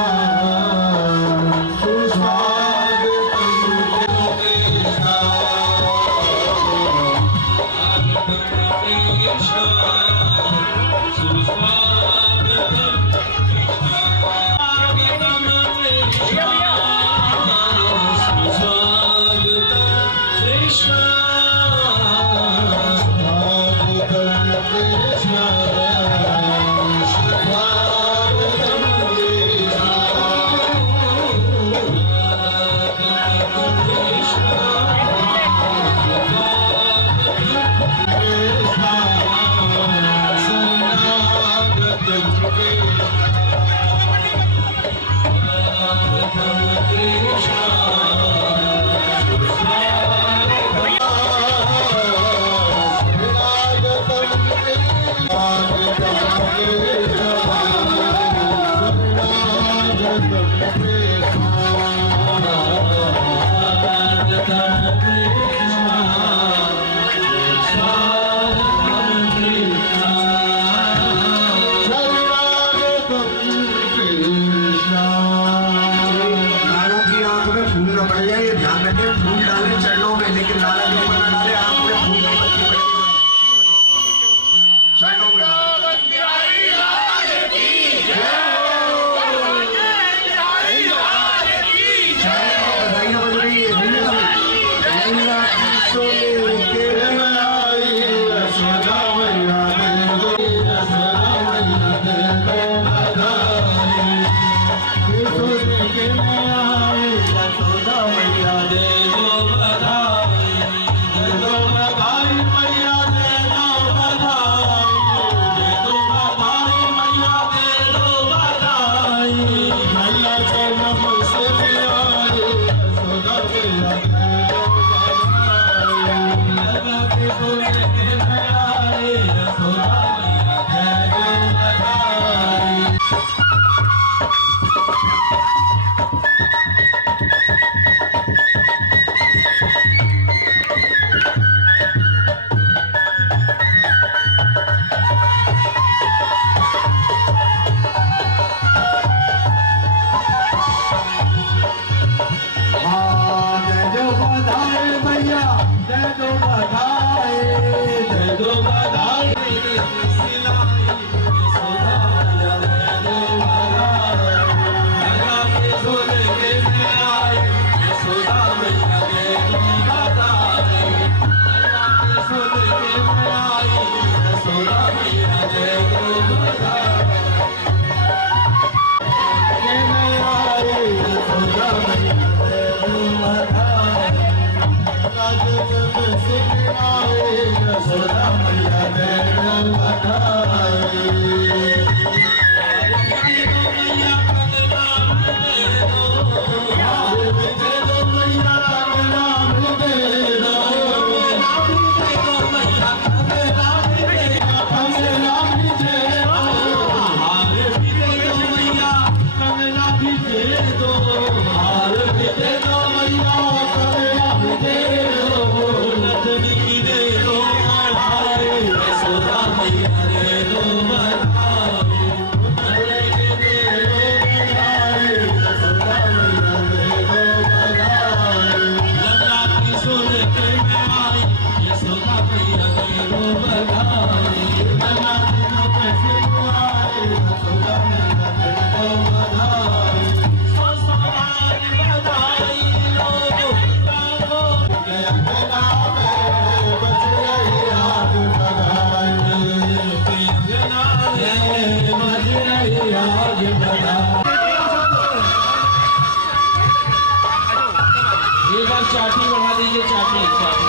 चाटी बढ़ा दीजिए, चाटी चाटी।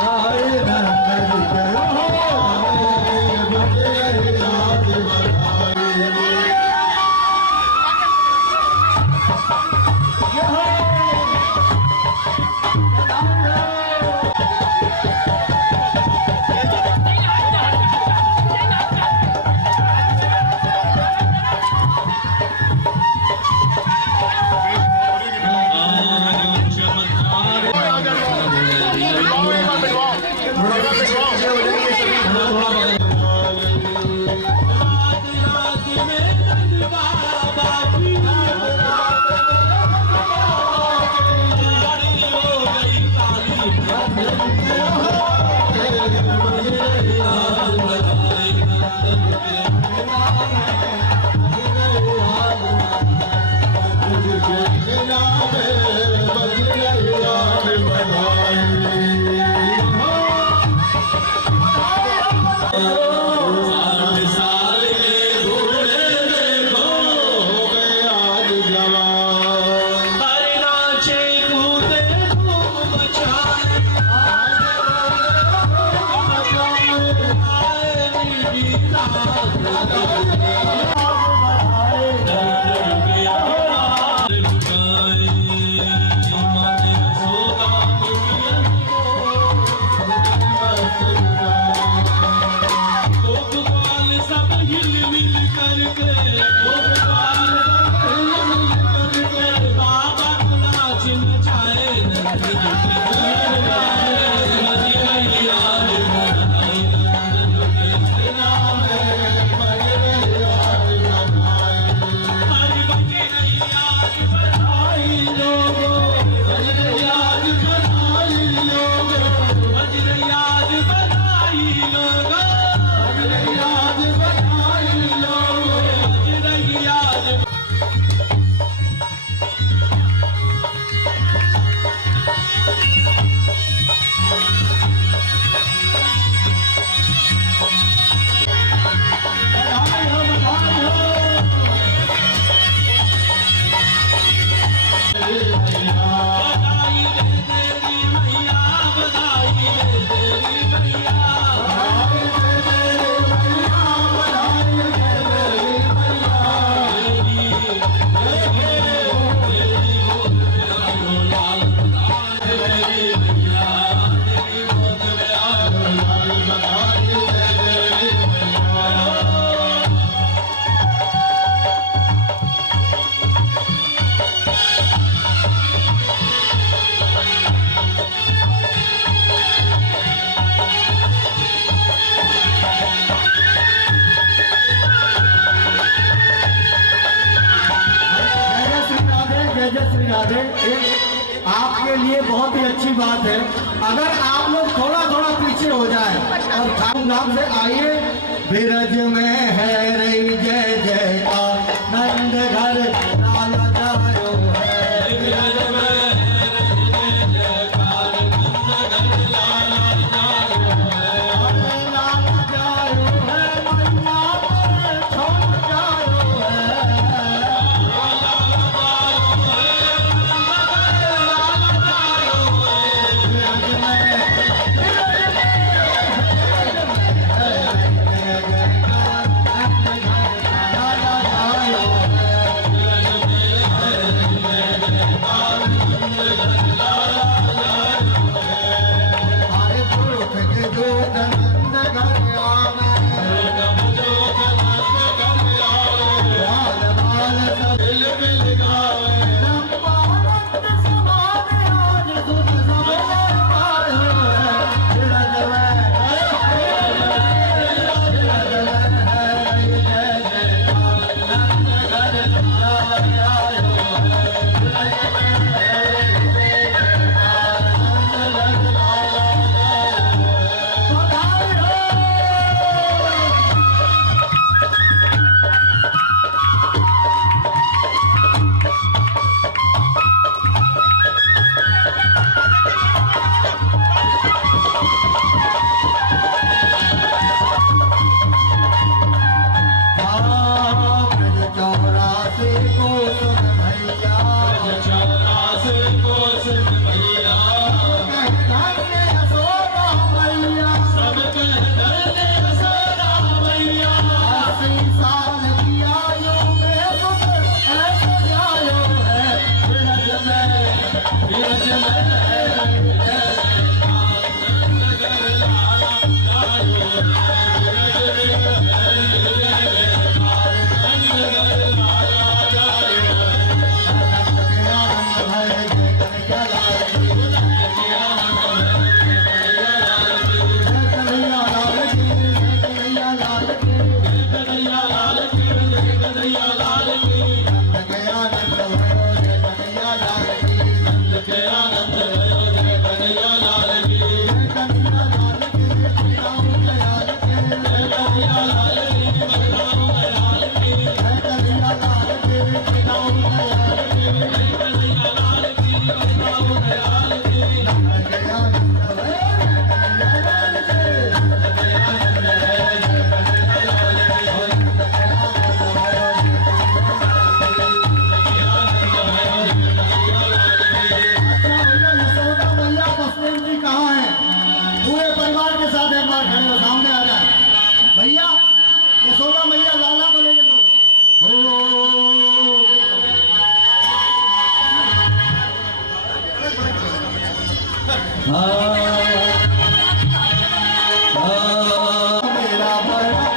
हरे रंग करो बजे याद आपके लिए बहुत ही अच्छी बात है अगर आप लोग थोड़ा थोड़ा पीछे हो जाए और धूमधाम से आइए। बिरज में है रही जय जय नंद घर लाला जायो है। बिरज में भैया यशोदा मैया लाला को लेके मेरा बड़ा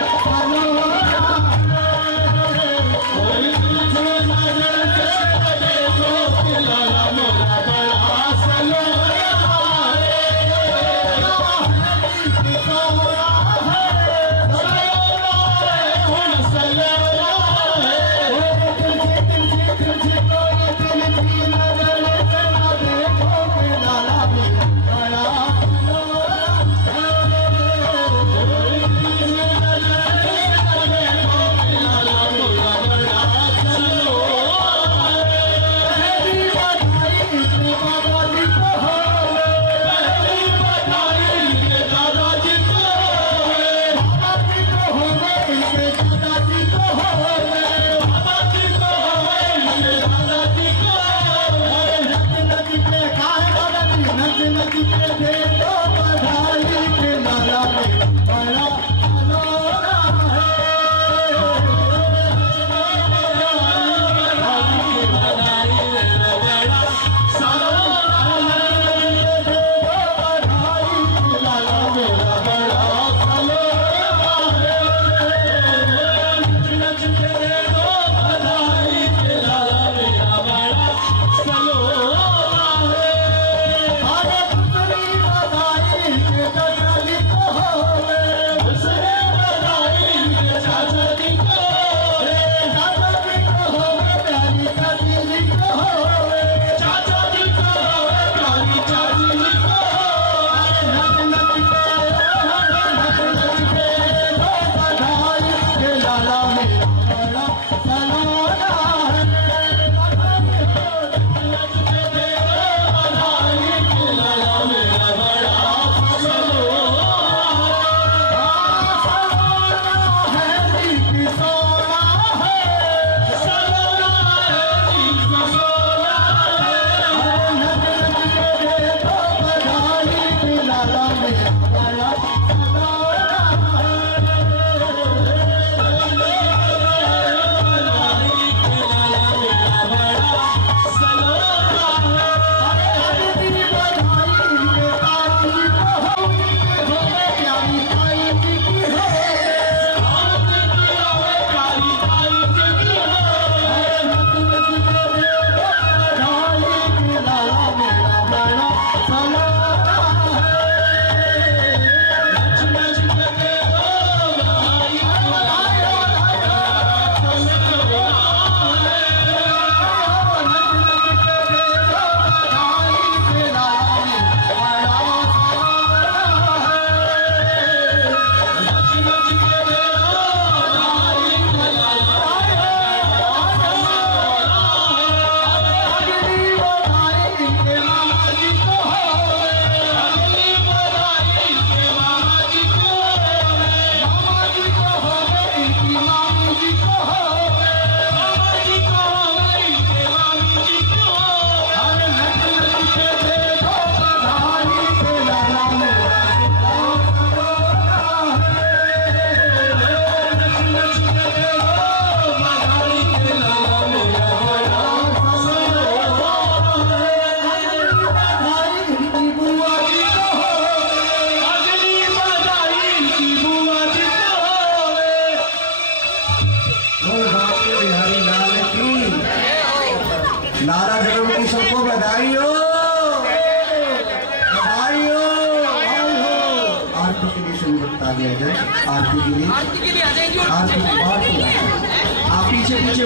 बधाइयों बधाइयों। आरती के लिए सभी वक्त आगे आ जाए। आरती के लिए आरती आप पीछे पीछे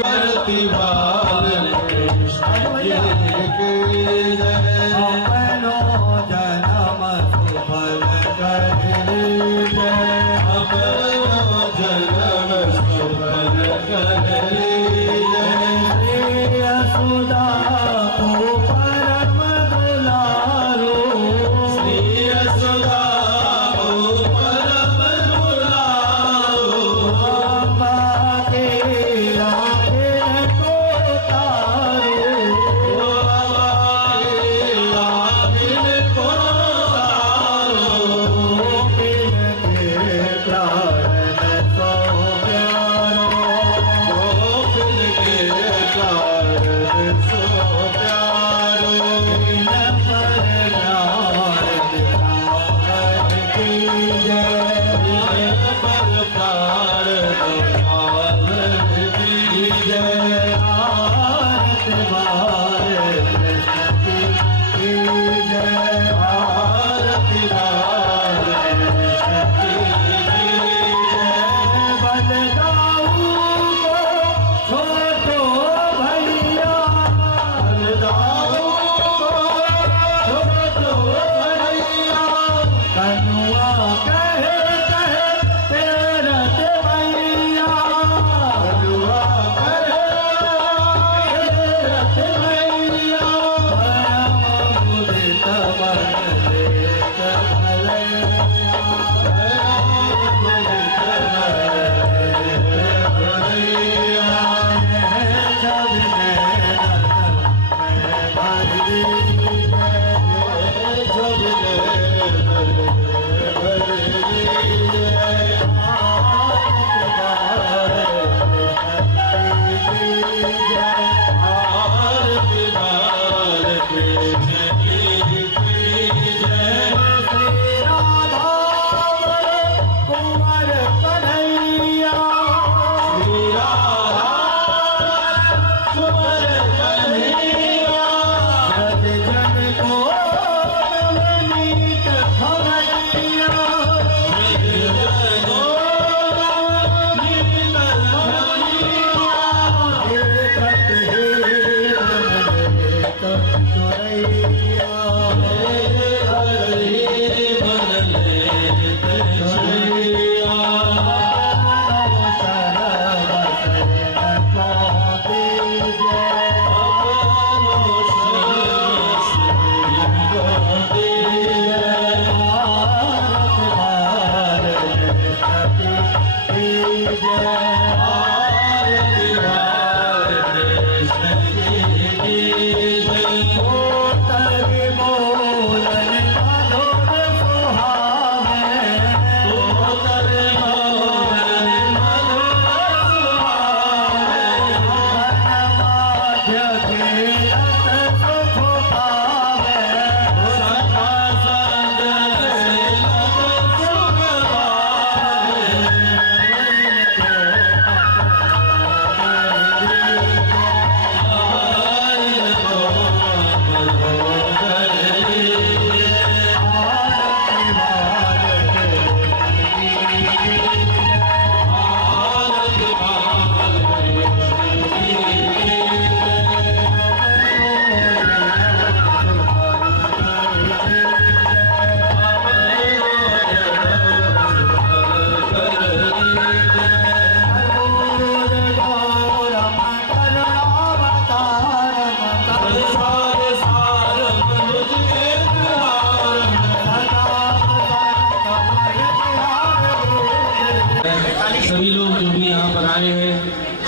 सभी लोग जो भी यहाँ पर आए हैं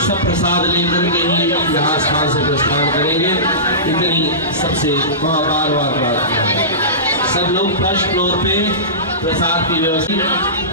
सब प्रसाद लेकर के ही यहाँ स्थान से प्रस्थान करेंगे। इतनी सबसे बार बार बात सब लोग फर्स्ट फ्लोर पे प्रसाद की व्यवस्था